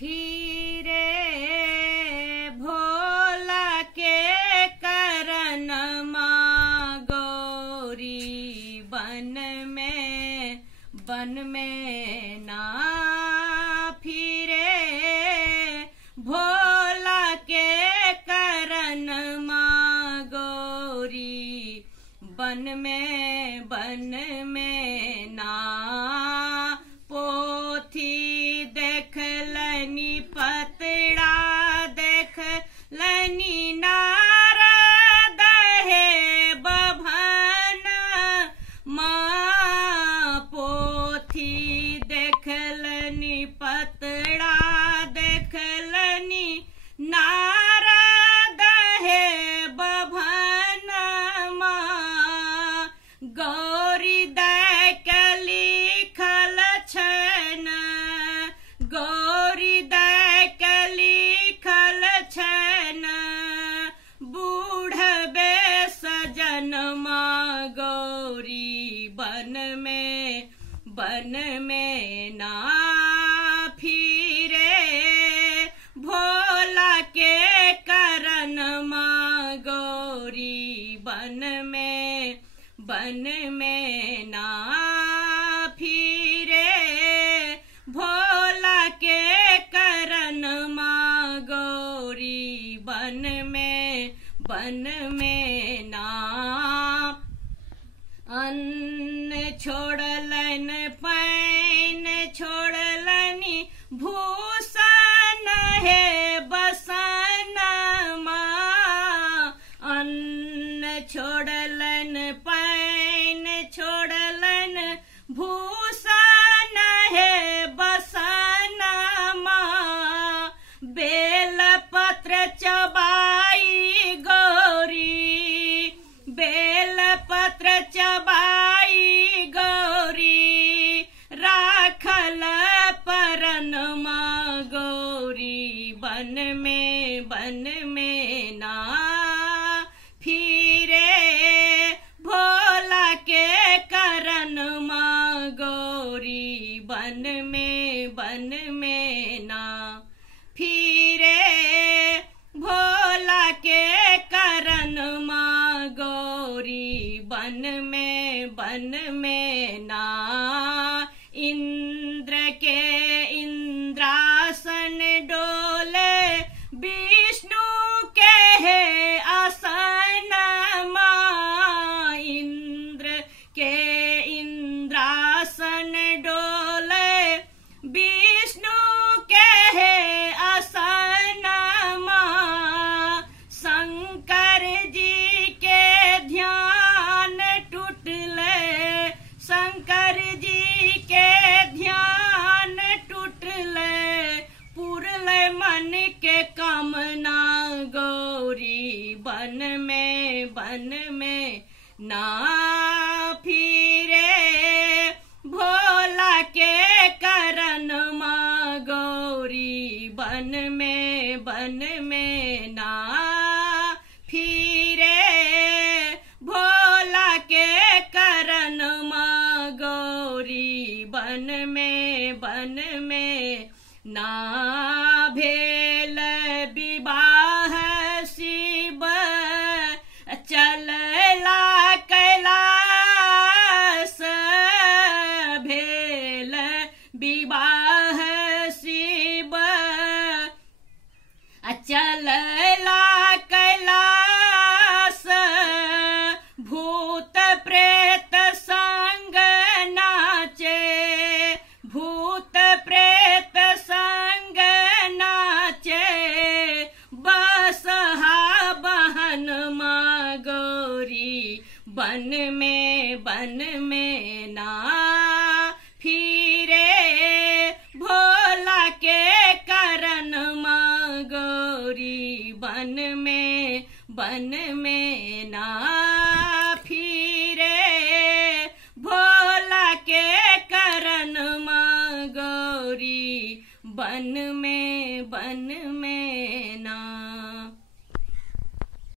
फिरे भोला के करन गौरी बन में ना फिरे भोला के करन गौरी बन में ना पोथी देख लनी पतड़ा देख लनी नारद हे बभन माँ पोथी देख लनी पतड़ा देख लनी नारद हे बभन माँ गौरी दैक लिखल छन गौरी दैक लिखल छन बूढ़बे सजन माँ गौरी बन में ना फिरे भोला के करन माँ गौरी बन में ना फिरे भोला के करन माँ गौरी बन में ना अन्न छोड़लन पैन छोड़लनी भूषण है बसन माँ अन्न छोड़लन पैन छोड़लन भूषण है बसन माँ बेल पत्र चबाई गौरी बेल पत्र चबाई गौरी राखल परन माँ गौरी बन में ना फिरे भोला के करन माँ गौरी बन में ना फिरे भोला के करन माँ गौरी बन में ना इंद्र के इंद्रासन डोले विष्णु के है आसन माँ इंद्र के इंद्रासन डोले विष्णु के है आसन माँ शंकर जी के ध्यान टूटले शंकर जी के ध्यान टूटले पुरले मन के कामना गौरी बन में ना फिरे भोला के करन माँ गौरी बन में ना फिरे भोला के करन माँ गौरी बन में ना भेल विवाह शिव चलला कैलास भेल विवाह शिव चलला कैलास भूत प्रेत संग नाचे भूत प्रेत संग नाचे बसहा बहन माँ गौरी बन में ना